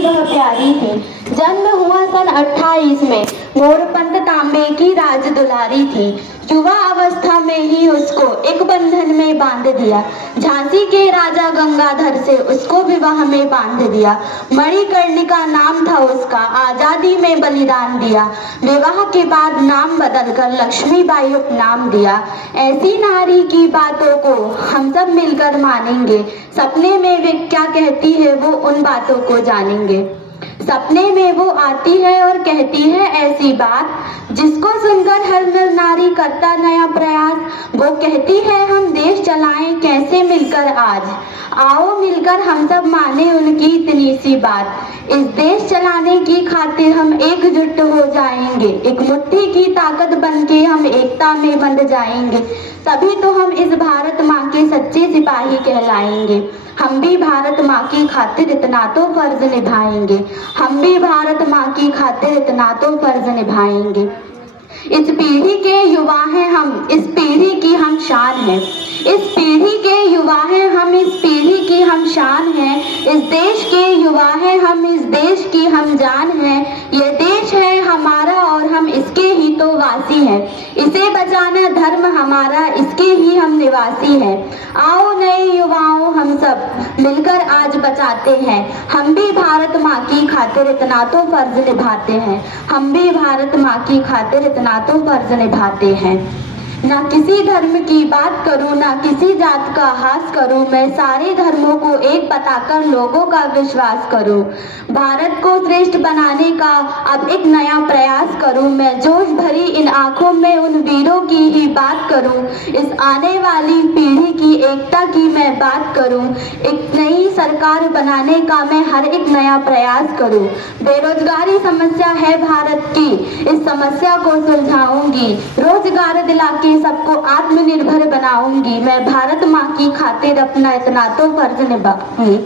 ही वह प्यारी थी। जन्म हुआ सन 28 में, मोरपंत तांबे की राज दुलारी थी। युवा अवस्था में ही उसको एक बंधन में बांध दिया। झांसी के राजा गंगाधर से उसको विवाह में बांध दिया। मणिकर्णिका नाम था उसका, आजादी में बलिदान दिया। विवाह के बाद नाम बदलकर लक्ष्मीबाई उपनाम दिया। ऐसी नारी की बातों को हम सब मिलकर मानेंगे। सपने में वे क्या कहती है वो उन बातों को जानेंगे। सपने में वो आती है और कहती है ऐसी बात जिसको सुनकर हर नर नारी करता नया प्रयास। वो कहती है हम देश चलाएं कैसे मिलकर आज। आओ मिलकर हम सब माने उनकी इतनी सी बात। इस देश चलाने की खातिर हम एकजुट हो जाएंगे। एक मुट्ठी की ताकत बनके हम एकता में बंध जाएंगे। तभी तो हम इस भारत माँ के सच्चे सिपाही कहलाएंगे। हम भी भारत माँ की खातिर इतना तो फर्ज निभाएंगे। हम भी भारत माँ की खातिर इतना तो फर्ज निभाएंगे। इस पीढ़ी के युवा हैं हम, इस पीढ़ी की हम शान हैं। इस पीढ़ी के युवा हैं हम, इस पीढ़ी की हम शान हैं। इस देश के युवा हैं हम, इस देश की हम जान हैं। ये देश है हमारा और हम इसके ही तो वासी हैं। इसे बचाना धर्म हमारा, इसके ही हम निवासी हैं। आओ नए युवाओं हम सब मिलकर आज बचाते हैं। हम भी भारत माँ की खातिर इतना तो फर्ज निभाते हैं। हम भी भारत माँ की खातिर इतना तो फर्ज निभाते हैं। ना किसी धर्म की बात करूं, ना किसी जात का हास करूं। मैं सारे धर्मों को एक बताकर लोगों का विश्वास करूं। भारत को श्रेष्ठ बनाने का अब एक नया प्रयास करूं। मैं जोश भरी इन आंखों में उन वीरों की ही बात करूं। इस आने वाली पीढ़ी की एकता की मैं बात करूं। एक नई सरकार बनाने का मैं हर एक नया प्रयास करूं। बेरोजगारी समस्या है भारत की, इस समस्या को सुलझाऊंगी। रोजगार दिला के सबको आत्मनिर्भर बनाऊंगी। मैं भारत माँ की खातिर अपना इतना तो फर्ज निभाऊंगी।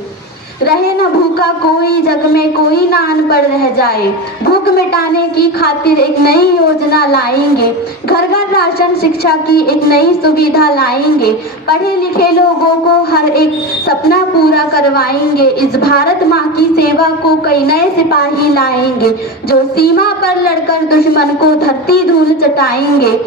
रहे न भूखा कोई, जग में कोई ना अनपढ़ रह जाए। भूख मिटाने की खातिर एक नई योजना लाएंगे। घर घर राशन, शिक्षा की एक नई सुविधा लाएंगे। पढ़े लिखे लोगों को हर एक सपना पूरा करवाएंगे। इस भारत माँ की सेवा को कई नए सिपाही लाएंगे, जो सीमा पर लड़कर दुश्मन को धरती धूल चटाएंगे।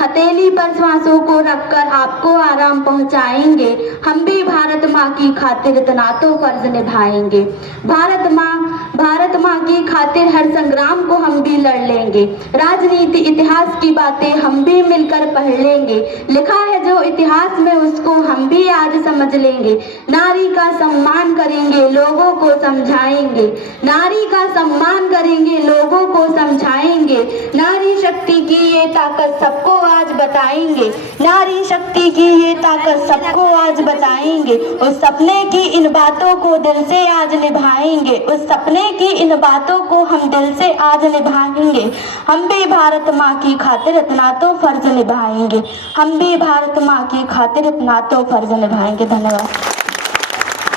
हथेली पर श्वासों को रखकर आपको आराम पहुंचाएंगे। हम भी भारत माँ की खातिर इतना तो फर्ज निभाएंगे। भारत माँ की खातिर हर संग्राम को हम भी लड़ लेंगे। राजनीति इतिहास की बातें हम भी मिलकर पढ़ लेंगे। लिखा है जो इतिहास में उसको हम भी आज समझ लेंगे। नारी का सम्मान करेंगे, लोगों को समझाएंगे। नारी का सम्मान करेंगे, लोगों को समझाएंगे। नारी शक्ति की ये ताकत सबको आज बताएंगे। नारी शक्ति की ये ताकत सबको आज बताएंगे। उस सपने की इन बातों को दिल से आज निभाएंगे। उस सपने की इन बातों को हम दिल से आज निभाएंगे। हम भी भारत माँ की खातिर इतना तो फर्ज निभाएंगे। हम भी भारत माँ की खातिर इतना तो फर्ज निभाएंगे। धन्यवाद।